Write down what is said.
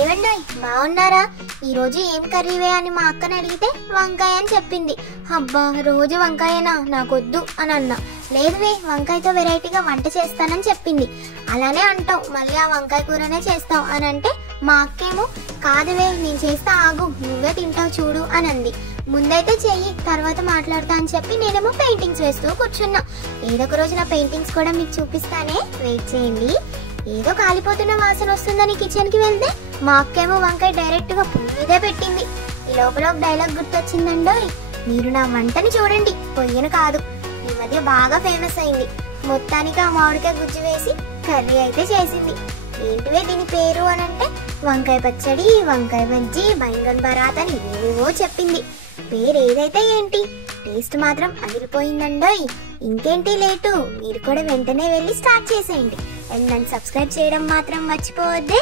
ఏమండి బాగున్నారా? ఈరోజు ఏం కర్రీవే అని మా అక్కని అడిగితే వంకాయ అని చెప్పింది. అబ్బా రోజు వంకాయనా, నాకొద్దు అని అన్నా. లేదువే వంకాయతో వెరైటీగా వంట చేస్తానని చెప్పింది. అలానే అంటావు, మళ్ళీ ఆ వంకాయ కూరనే చేస్తావు అని అంటే మా అక్కేమో కాదువే నేను చేస్తా ఆగు, నువ్వే తింటావు చూడు అని అంది. ముందైతే చెయ్యి, తర్వాత మాట్లాడతా అని చెప్పి నేనేమో పెయింటింగ్స్ వేస్తూ కూర్చున్నా. ఏదో ఒక రోజు నా పెయింటింగ్స్ కూడా మీకు చూపిస్తానే, వెయిట్ చేయండి. ఏదో కాలిపోతున్న వాసన వస్తుందని కిచెన్ కి వెళ్తే మా అక్కేమో వంకాయ డైరెక్ట్ గా పొయ్యి మీదే పెట్టింది. ఈ లోపల ఒక డైలాగ్ గుర్తొచ్చిందండో, మీరు నా వంటని చూడండి పొయ్యను కాదు. ఈ మధ్య బాగా ఫేమస్ అయింది. మొత్తానికి ఆ మామిడికాయ గుజ్జు వేసి కర్రీ అయితే చేసింది. ఏంటివే దీని పేరు అని అంటే వంకాయ పచ్చడి, వంకాయ బజ్జీ, బైంగన్ బరాత్ అని ఏవేవో చెప్పింది. పేరు ఏదైతే ఏంటి, టేస్ట్ మాత్రం అదిరిపోయిందండోయ్. ఇంకేంటి లేటు, మీరు కూడా వెంటనే వెళ్ళి స్టార్ట్ చేసేయండి. అండ్ నన్ను సబ్స్క్రైబ్ చేయడం మాత్రం మర్చిపోవద్దే.